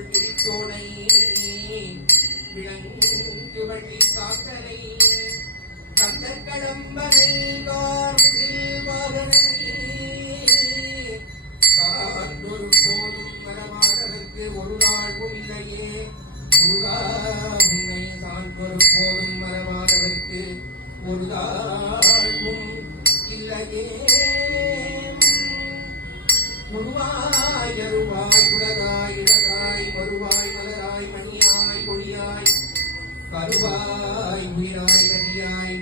பிடித்தோனை விளங்கு வழி காக்கலை கந்தக்கடம்பனை வாகனனை காந்தொரு போதும் வரமாதற்கு ஒரு நாளும் இல்லையே முருகா உன்னை சான்றொரு போதும் வரமாதற்கு ஒரு நாளும் இல்லையே முருவாய் அருவாய் உலகாய் இடகாய் மறுவாய் மலராய் மணியாய் கொடியாய் கருவாய் உயிராய் நதியாய்